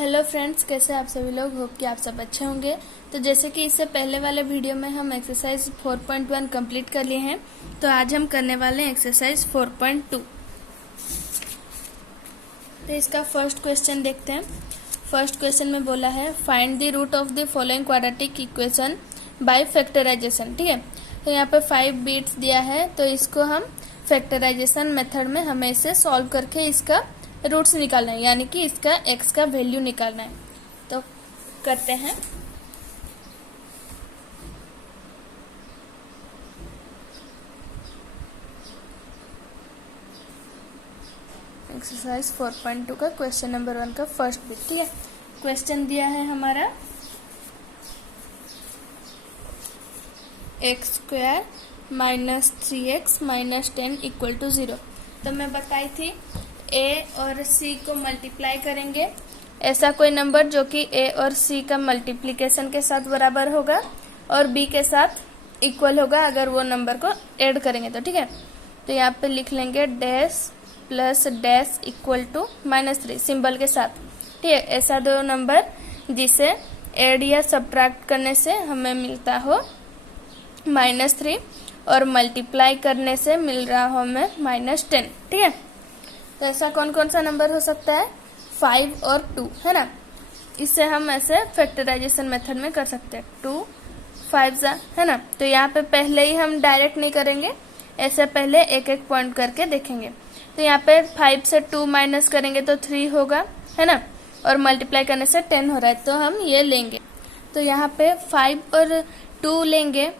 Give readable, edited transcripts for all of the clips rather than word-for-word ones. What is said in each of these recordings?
Hello friends, कैसे आप सभी लोग। होप कि आप सब अच्छे होंगे। तो जैसे कि इससे पहले वाले वीडियो में हम एक्सरसाइज 4.1 कंप्लीट कर लिए हैं, तो आज हम करने वाले हैं एक्सरसाइज 4.2। तो इसका फर्स्ट क्वेश्चन देखते हैं। फर्स्ट क्वेश्चन में बोला है find the root of the following quadratic equation by factorisation. ठीक है, तो यहाँ पे 5 बिट्स दिया है, तो इसको हम फैक्टराइजेशन मेथड में हमें इसे सॉल्व करके इसका रूट्स निकालना है, यानी कि इसका x का वैल्यू निकालना है। तो करते हैं। एक्सरसाइज 4.2 का क्वेश्चन नंबर 1 का फर्स्ट बिट। ठीक है, क्वेश्चन दिया है हमारा x² minus 3x minus 10 equal to 0। तो मैं बताई थी a और c को मल्टीप्लाई करेंगे, ऐसा कोई नंबर जो कि a और c का मल्टीप्लिकेशन के साथ बराबर होगा और b के साथ इक्वल होगा अगर वो नंबर को ऐड करेंगे तो। ठीक है, तो यहाँ पे लिख लेंगे dash plus dash equal to -3 symbol के साथ। ठीक है, ऐसा दो नंबर जिसे ऐड या सब्ट्रैक्ट करने से हमें मिलता हो -3 और मल्टीप्लाई करने से मिल रहा हो हमें -10। ठीक है, तो ऐसा कौन कौन सा नंबर हो सकता है? 5 और 2, है ना। इससे हम ऐसे फैक्टराइजेशन मेथड में कर सकते हैं। 2 5 है ना। तो यहाँ पे पहले ही हम डायरेक्ट नहीं करेंगे, ऐसे पहले एक एक पॉइंट करके देखेंगे। तो यहाँ पे 5 से 2 माइनस करेंगे तो 3 होगा, है ना, और मल्टीप्लाई करने से 10 हो रहा है, तो हम ये लेंगे। तो यहाँ पे 5 और 2 लेंगे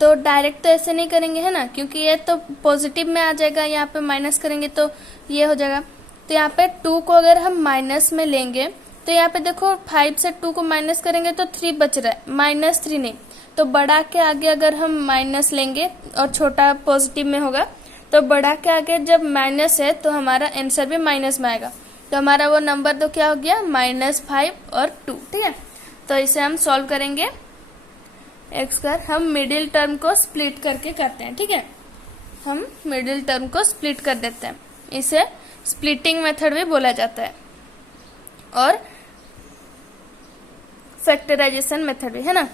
तो डायरेक्ट तो ऐसे नहीं करेंगे, है ना, क्योंकि ये तो पॉजिटिव में आ जाएगा, यहाँ पे माइनस करेंगे तो ये हो जाएगा। तो यहाँ पे 2 को अगर हम माइनस में लेंगे तो यहाँ पे देखो 5 से 2 को माइनस करेंगे तो 3 बच रहा है, -3 नहीं। तो बड़ा के आगे अगर हम माइनस लेंगे और छोटा पॉजिटिव में होगा, तो बड़ा के आगे जब माइनस है तो हमारा आंसर भी माइनस में आएगा। तो हमारा वो नंबर तो क्या हो गया, -5 और 2। ठीक है, तो इसे हम सॉल्व करेंगे। हम मिडिल टर्म को स्प्लिट करके करते हैं। ठीक है, हम मिडिल टर्म को स्प्लिट कर देते हैं, इसे स्प्लिटिंग मेथड भी बोला जाता है और फैक्टराइजेशन मेथड भी, है ना।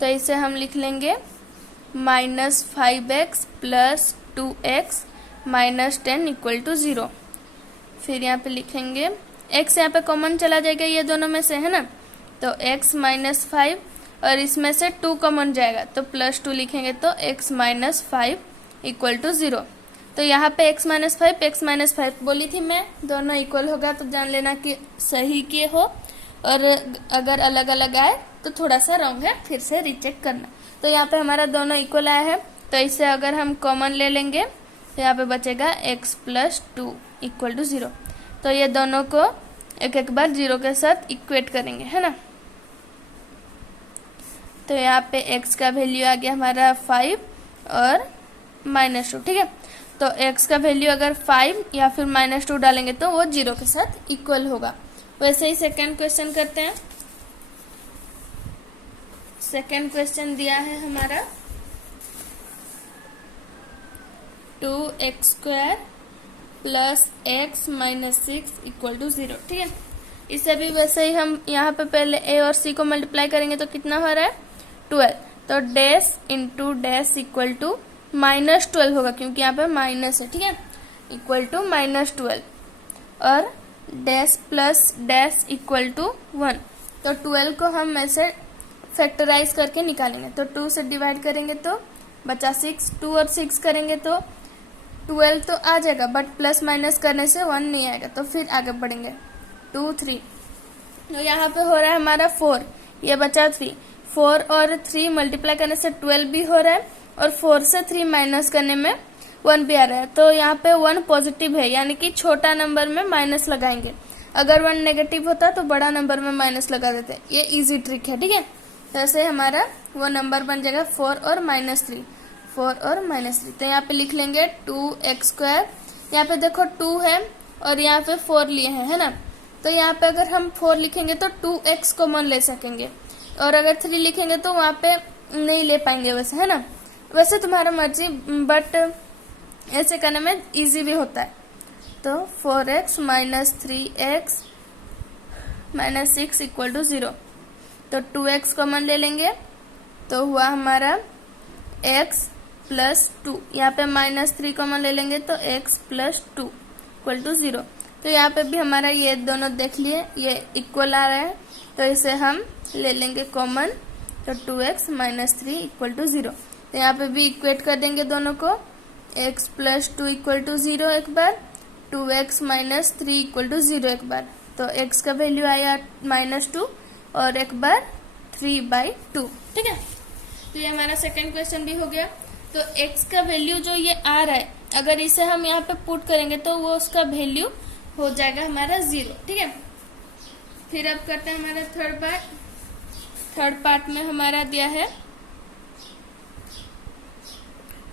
तो इसे हम लिख लेंगे -5x plus 2x minus 10 equal to 0। फिर यहाँ पे लिखेंगे x यहाँ पे कॉमन चला जाएगा ये दोनों में से, है ना। तो x -5 और इसमें से 2 कॉमन जाएगा तो +2 लिखेंगे तो x -5 इक्वल टू 0। तो यहाँ पे x -5 बोली थी मैं, दोनों इक्वल होगा तो जान लेना कि सही किए हो, और अगर अलग अलग आए तो थोड़ा सा रॉन्ग है, फिर से रीचेक करना। तो यहाँ पे हमारा दोनों इक्वल आया है, तो इसे अगर हम कॉमन ले लेंगे तो यहाँ पे बचेगा x + 2 इक्वल टू 0। तो ये दोनों को एक एक बार 0 के साथ इक्वेट करेंगे, है ना। तो यहाँ पे x का वैल्यू आ गया हमारा 5 और -2। ठीक है, तो x का वैल्यू अगर 5 या फिर -2 डालेंगे तो वो 0 के साथ इक्वल होगा। वैसे ही सेकंड क्वेश्चन करते हैं। सेकंड क्वेश्चन दिया है हमारा 2x² plus x minus 6 equal to 0। ठीक है, इसे भी वैसे ही हम यहाँ पे पहले a और c को मल्टीप्लाई करेंगे तो कितना हो रहा है, 12। तो dash into dash equal to -12 होगा, क्योंकि यहाँ पे माइनस है। ठीक है, इक्वल टू -12 और dash plus dash equal to 1। तो 12 को हम ऐसे फैक्टराइज करके निकालेंगे। तो 2 से डिवाइड करेंगे तो बचा 6, 2 और 6 करेंगे तो 12 तो आ जाएगा, बट प्लस माइनस करने से 1 नहीं आएगा। तो फिर आगे बढ़ेंगे 2 3। तो यहाँ पे हो रहा है हमारा 4, ये बचा 3। 4 और 3 मल्टीप्लाई करने से 12 भी हो रहा है, और 4 से 3 माइनस करने में 1 भी आ रहा है। तो यहाँ पे 1 पॉजिटिव है, यानी कि छोटा नंबर में माइनस लगाएंगे। अगर 1 नेगेटिव होता तो बड़ा नंबर में माइनस लगा देते। ये इजी ट्रिक है। ठीक है, तो ऐसे हमारा वो नंबर बन जाएगा 4 और -3, 4 और -3। तो यहाँ पे लिख लेंगे 2x²। यहाँ पे देखो 2 है और यहाँ पे 4 लिए हैं, है ना। तो यहाँ पे अगर हम 4 लिखेंगे तो 2x कॉमन ले सकेंगे, और अगर 3 लिखेंगे तो वहाँ पे नहीं ले पाएंगे वैसे, है ना। वैसे तुम्हारा मर्जी, बट ऐसे करने में इजी भी होता है। तो 4x - 3x minus 6 equal to 0। तो 2x कॉमन ले लेंगे तो हुआ हमारा x प्लस 2। यहाँ पे -3 कॉमन ले लेंगे तो x प्लस 2 इक्वल टू 0। तो यहाँ पे भी हमारा ये दोनों देख लिए, ये इक्वल आ रहा है, तो इसे हम ले लेंगे कॉमन। तो 2x माइनस 3 इक्वल टू 0। तो यहाँ पे भी इक्वेट कर देंगे दोनों को, x प्लस 2 इक्वल टू 0 एक बार, 2x माइनस 3 इक्वल टू 0 एक बार। तो x का वैल्यू आया -2 और एक बार 3/2। ठीक है, तो ये हमारा सेकंड क्वेश्चन भी हो गया। तो x का वैल्यू जो ये आ रहा है, अगर इसे हम यहाँ पे पुट करेंगे तो वो उसका वैल्यू हो जाएगा हमारा 0। ठीक है, फिर अब करते हैं हमारा थर्ड पार्ट। थर्ड पार्ट में हमारा दिया है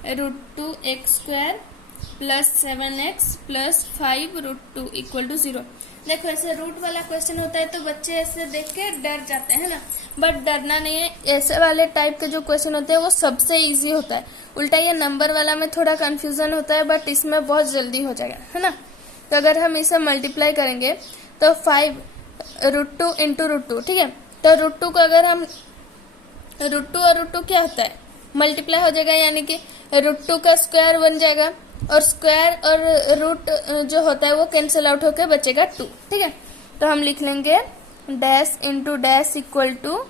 √2x² plus 7x plus 5√2 equal to 0। देखो ऐसे रूट वाला क्वेश्चन होता है तो बच्चे ऐसे देख के डर जाते हैं ना, बट डरना नहीं है। ऐसे वाले टाइप के जो क्वेश्चन होते हैं वो सबसे इजी होता है। उल्टा ये नंबर वाला में थोड़ा कंफ्यूजन होता है, बट इसमें बहुत जल्दी हो जाएगा, है ना। तो अगर हम इसे मल्टीप्लाई करेंगे तो 5√2 इंटू √2। ठीक है, तो √2 को अगर हम √2 और √2 क्या होता है, मल्टीप्लाई हो जाएगा, यानी कि √2 का स्क्वायर बन जाएगा और स्क्वायर और रूट जो होता है वो कैंसिल आउट होकर बचेगा 2। ठीक है, तो हम लिख लेंगे dash into dash equal to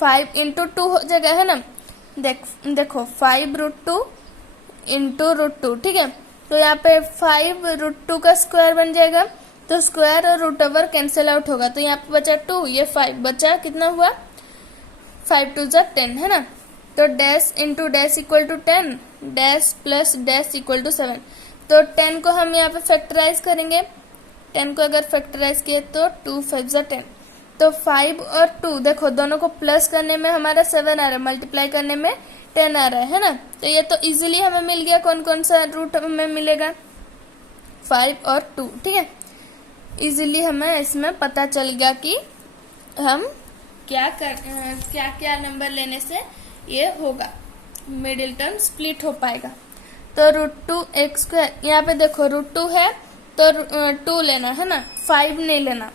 5 into 2 हो जाएगा, है ना। देखो 5√2 इंटू √2। ठीक है, तो यहाँ पे 5√2 का स्क्वायर बन जाएगा, तो स्क्वायर और रूट ओवर कैंसिल आउट होगा, तो यहाँ पे बचा 2, ये 5 बचा, कितना हुआ 5 2 जा 10, है ना। तो dash into dash equal to 10, dash plus dash equal to 7। तो 10 को हम यहाँ पे फैक्टराइज करेंगे, 10 को अगर फैक्टराइज किए तो 2 5 जा 10। तो 5 और 2 देखो दोनों को प्लस करने में हमारा 7 आ रहा है, मल्टीप्लाई करने में 10 आ रहा है ना। तो ये तो इजीली हमें मिल गया, कौन कौन सा रूट हमें मिलेगा, 5 और 2। ठीक है, इजीली हमें इसमें पता चल गया कि हम क्या नंबर लेने से ये होगा, मिडिल टर्म स्प्लिट हो पाएगा। तो √2x², यहाँ पे देखो √2 है तो 2 लेना है ना, 5 नहीं लेना।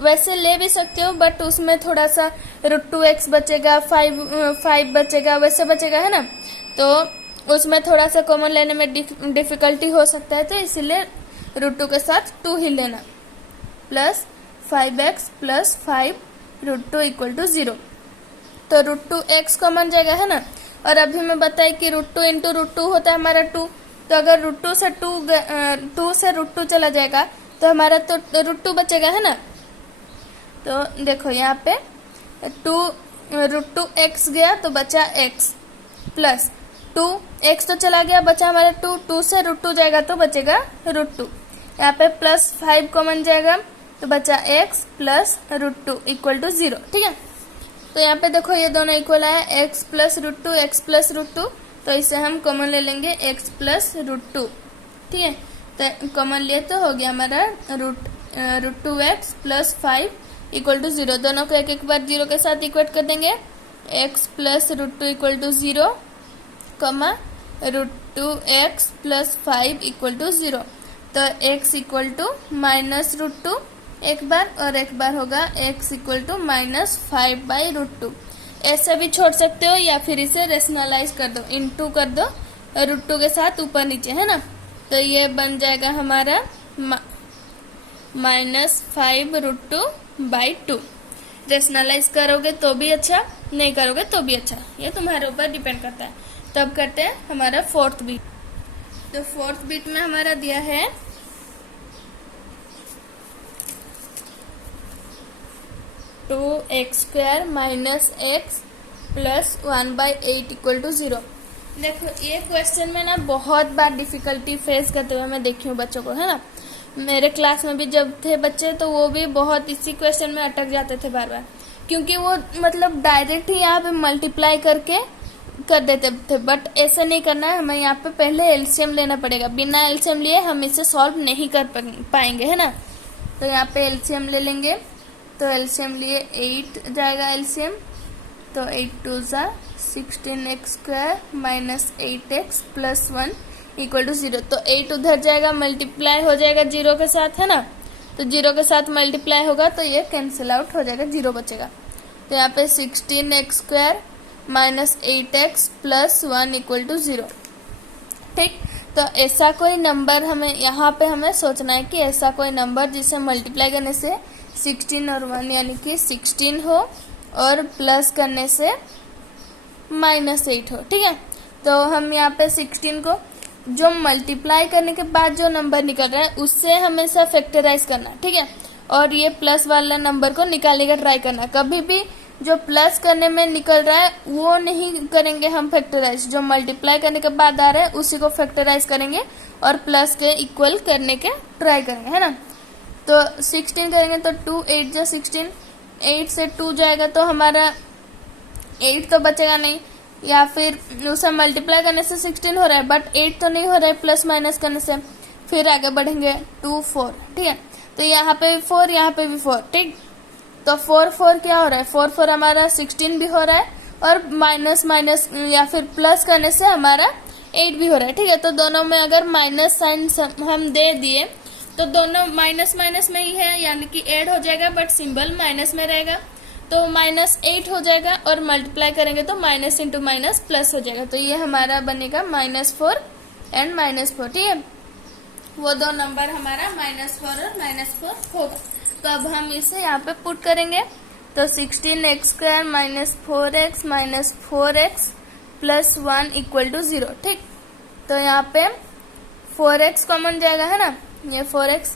वैसे ले भी सकते हो बट उसमें थोड़ा सा √2x बचेगा, 5 बचेगा, वैसे बचेगा, है ना। तो उसमें थोड़ा सा कॉमन लेने में डिफिकल्टी हो सकता है, तो इसीलिए √2 के साथ 2 ही लेना, plus 5x plus 5√2 equal to 0। तो √2x कॉमन जाएगा, है ना। और अभी मैं बताई कि √2 इंटू √2 होता है हमारा 2। तो अगर √2 से 2 से √2 चला जाएगा तो हमारा तो √2 बचेगा, है ना। तो देखो यहाँ पे √2x गया तो बचा x प्लस 2x तो चला गया, बचा हमारा 2 से √2 जाएगा तो बचेगा √2। यहाँ पे प्लस 5 कॉमन जाएगा तो बचा x प्लस √2 इक्वल टू 0। ठीक है, तो यहाँ पे देखो ये दोनों इक्वल आया, x प्लस √2 x प्लस √2, तो इसे हम कॉमन ले लेंगे x प्लस √2। ठीक है, तो कॉमन लिए तो हो गया हमारा √2x प्लस 5 इक्वल टू 0। दोनों को एक एक बार 0 के साथ इक्वेट कर देंगे, x plus √2 equal to 0, comma √2x plus 5 equal to 0। तो x इक्वल टू माइनस √2 एक बार और एक बार होगा x इक्वल टू -5/√2। ऐसा भी छोड़ सकते हो या फिर इसे रेशनलाइज कर दो, इनटू कर दो √2 के साथ ऊपर नीचे, है ना। तो ये बन जाएगा हमारा -5√2/2। रेशनलाइज करोगे तो भी अच्छा, नहीं करोगे तो भी अच्छा, ये तुम्हारे ऊपर डिपेंड करता है। तब करते हैं हमारा फोर्थ बीट। तो फोर्थ बीट में हमारा दिया है (2x² minus x plus 1/8 equal to 0। देखो ये क्वेश्चन में ना बहुत बार डिफिकल्टी फेस करते हुए मैं देखी हूँ बच्चों को, है ना। मेरे क्लास में भी जब थे बच्चे तो वो भी बहुत इसी क्वेश्चन में अटक जाते थे बार बार, क्योंकि वो मतलब डायरेक्ट ही यहाँ पे मल्टीप्लाई करके कर देते थे। बट ऐसा नहीं करना है, हमें यहाँ पे पहले एलसीएम लेना पड़ेगा। बिना एलसीएम लिए हम इसे सॉल्व नहीं कर पाएंगे, है ना। तो यहाँ पे एलसीएम ले लेंगे, तो एलसीएम लिए 8 जाएगा एलसीएम, तो 8 2 जा 16x² minus 8x plus 1 equal to 0। तो 8 उधर जाएगा, मल्टीप्लाई हो जाएगा 0 के साथ, है ना। तो तो 0 के साथ मल्टीप्लाई होगा तो ये कैंसिल आउट हो जाएगा, 0 बचेगा। तो यहाँ पे 16x² minus 8x plus 1 equal to 0। ठीक, तो ऐसा कोई नंबर हमें यहाँ पे हमें सोचना है कि ऐसा कोई नंबर जिसे मल्टीप्लाई करने से 16 और 1 यानी कि 16 हो और प्लस करने से -8 हो। ठीक है, तो हम यहाँ पे 16 को जो मल्टीप्लाई करने के बाद जो नंबर निकल रहा है उससे हमेशा फैक्टराइज करना। ठीक है, और ये प्लस वाला नंबर को निकालने का ट्राई करना। कभी भी जो प्लस करने में निकल रहा है वो नहीं करेंगे हम फैक्टराइज, जो मल्टीप्लाई करने के बाद आ रहा है उसी को फैक्टराइज करेंगे और प्लस के इक्वल करने के ट्राई करेंगे, है ना। तो 16 करेंगे तो 2 8 जो 16, 8 से 2 जाएगा तो हमारा 8 तो बचेगा नहीं, या फिर उसे मल्टीप्लाई करने से 16 हो रहा है बट 8 तो नहीं हो रहा है प्लस माइनस करने से। फिर आगे बढ़ेंगे 2 4। ठीक है, तो यहाँ पे भी 4 यहाँ पे भी 4। ठीक, तो 4 4 क्या हो रहा है, 4 4 हमारा 16 भी हो रहा है और माइनस माइनस या फिर प्लस करने से हमारा 8 भी हो रहा है। ठीक है, तो दोनों में अगर माइनस साइन हम दे दिए तो दोनों माइनस माइनस में ही है यानी कि ऐड हो जाएगा बट सिंबल माइनस में रहेगा, तो -8 हो जाएगा और मल्टीप्लाई करेंगे तो माइनस इंटू माइनस प्लस हो जाएगा। तो ये हमारा बनेगा -4 एंड -4। ठीक है, वो दो नंबर हमारा -4 और -4 होगा। तो अब हम इसे यहाँ पे पुट करेंगे तो 16x² minus 4x minus 4x plus 1 equal to 0। ठीक, तो यहाँ पे 4x कॉमन जाएगा, है ना, ये 4x,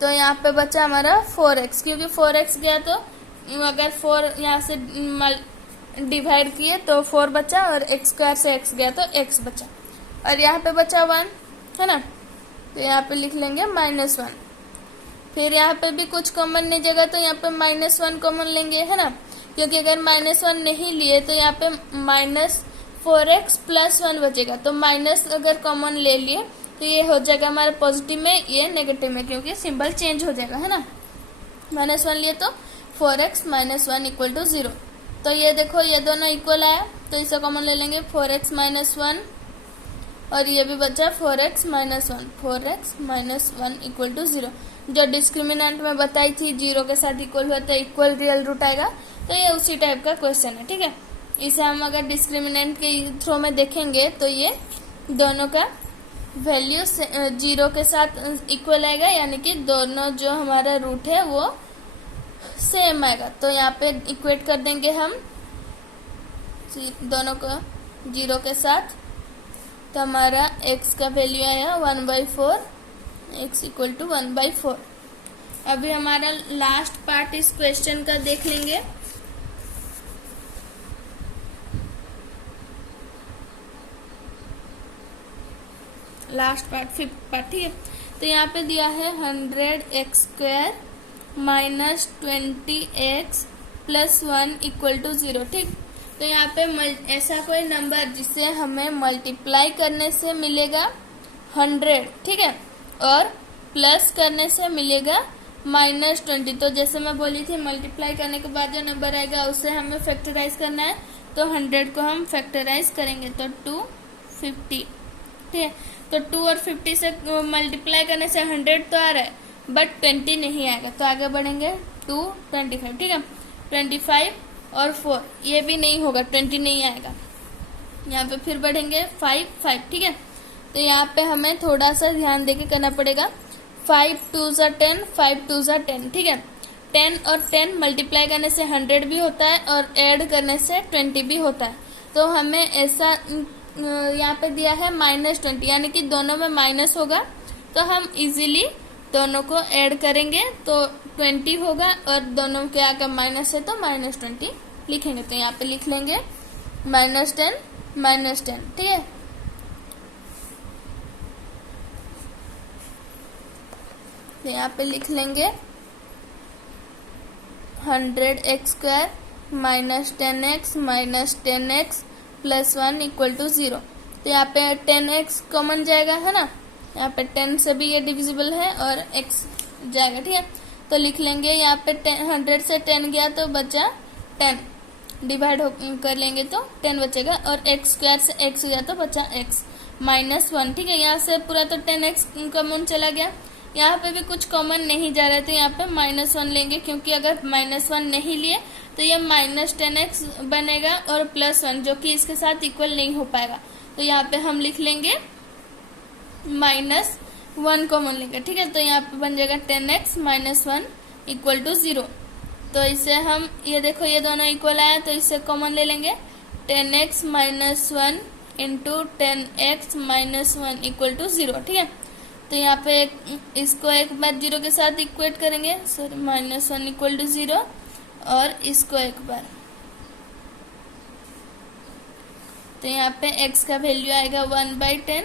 तो यहाँ पे बचा हमारा 4x, क्योंकि 4x गया तो अगर 4 यहाँ से डिवाइड किए तो 4 बचा और x² से x गया तो x बचा, और यहाँ पे बचा 1, है ना, तो यहाँ पे लिख लेंगे -1। फिर यहाँ पे भी कुछ कॉमन नहीं जगह तो यहाँ पे -1 कॉमन लेंगे, है ना, क्योंकि अगर -1 नहीं लिए तो यहाँ पे -4x प्लस 1 बचेगा। तो माइनस अगर कॉमन ले लिए तो ये हो जाएगा हमारा पॉजिटिव में, ये नेगेटिव में, क्योंकि सिंबल चेंज हो जाएगा, है ना। -1 लिए तो 4x माइनस 1 इक्वल टू 0। तो ये देखो ये दोनों इक्वल आया तो इसे कॉमन ले लेंगे 4x माइनस 1 और ये भी बचा 4x minus 1, 4x minus 1 equal to 0। जो डिस्क्रिमिनेंट में बताई थी 0 के साथ इक्वल हुआ तो इक्वल रियल रूट आएगा, तो ये उसी टाइप का क्वेश्चन है। ठीक है, इसे हम अगर डिस्क्रिमिनेंट के थ्रू में देखेंगे तो ये दोनों का वैल्यू 0 के साथ इक्वल आएगा, यानी कि दोनों जो हमारा रूट है वो सेम आएगा। तो यहाँ पे इक्वेट कर देंगे हम दोनों को 0 के साथ, तो हमारा x का वैल्यू आया 1/4, x इक्वल टू 1/4। अभी हमारा लास्ट पार्ट इस क्वेश्चन का देख लेंगे। Last part 5th part. ठीक है, तो यहाँ पे दिया है 100x² minus 20x plus 1 equal to 0। ठीक, तो यहाँ पे ऐसा कोई नंबर जिसे हमें मल्टीप्लाई करने से मिलेगा 100, ठीक है, और प्लस करने से मिलेगा -20। तो जैसे मैं बोली थी मल्टीप्लाई करने के बाद जो नंबर आएगा उसे हमें फैक्टराइज करना है, तो 100 को हम फैक्टराइज करेंगे तो 250। ठीक है, तो 2 और 50 से मल्टीप्लाई करने से 100 तो आ रहा है बट 20 नहीं आएगा, तो आगे बढ़ेंगे 2 25। ठीक है, 25 और 4 ये भी नहीं होगा, 20 नहीं आएगा। यहाँ पे फिर बढ़ेंगे 5 5। ठीक है, तो यहाँ पे हमें थोड़ा सा ध्यान देके करना पड़ेगा। 5 2 10, 5 2 10। ठीक है, 10 और 10 मल्टीप्लाई करने से 100 भी होता है और ऐड करने से 20 भी होता है। तो हमें ऐसा यहाँ पे दिया है -20, यानी कि दोनों में माइनस होगा, तो हम इजीली दोनों को ऐड करेंगे तो 20 होगा और दोनों के आगे माइनस है तो -20 लिखेंगे। तो यहाँ पे लिख लेंगे -10 -10। ठीक है, तो यहाँ पे लिख लेंगे 100x² minus 10x minus 10x plus 1 equal to 0। तो यहाँ पे 10x कॉमन जाएगा, है ना, यहाँ पे 10 से भी ये डिविजिबल है और x जाएगा। ठीक है, तो लिख लेंगे यहाँ पे 100 से 10 गया तो बचा 10, डिवाइड कर लेंगे तो 10 बचेगा, और x² से x गया तो बचा x -1। ठीक है, यहाँ से पूरा तो 10x कॉमन चला गया, यहाँ पे भी कुछ कॉमन नहीं जा रहा है, तो यहाँ पे -1 लेंगे, क्योंकि अगर -1 नहीं लिए तो ये -10x बनेगा और +1 जो कि इसके साथ इक्वल नहीं हो पाएगा, तो यहाँ पे हम लिख लेंगे -1 कॉमन लेंगे, ठीक है। तो यहाँ पे बन जाएगा 10x - 1 = 0। तो इसे हम, ये देखो ये दोनों इक्वल आया, तो इसे कॉमन ले लेंगे। 10x - 1 × 10x - 1 = 0, ठीक है। तो यहाँ पे इसको एक बार 0 के साथ इक्वेट करेंगे, सॉरी -1 = 0, और इसको एक बार, तो यहाँ पे x का वैल्यू आएगा 1/10,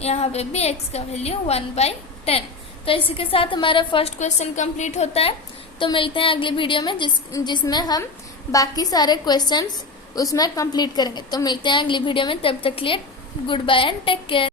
यहाँ पे भी x का वैल्यू 1/10। तो इसी के साथ हमारा फर्स्ट क्वेश्चन कंप्लीट होता है। तो मिलते हैं अगली वीडियो में जिसमें हम बाकी सारे क्वेश्चंस उसमें कंप्लीट करेंगे। तो मिलते हैं अगली वीडियो में, तब तक के लिए goodbye and take care.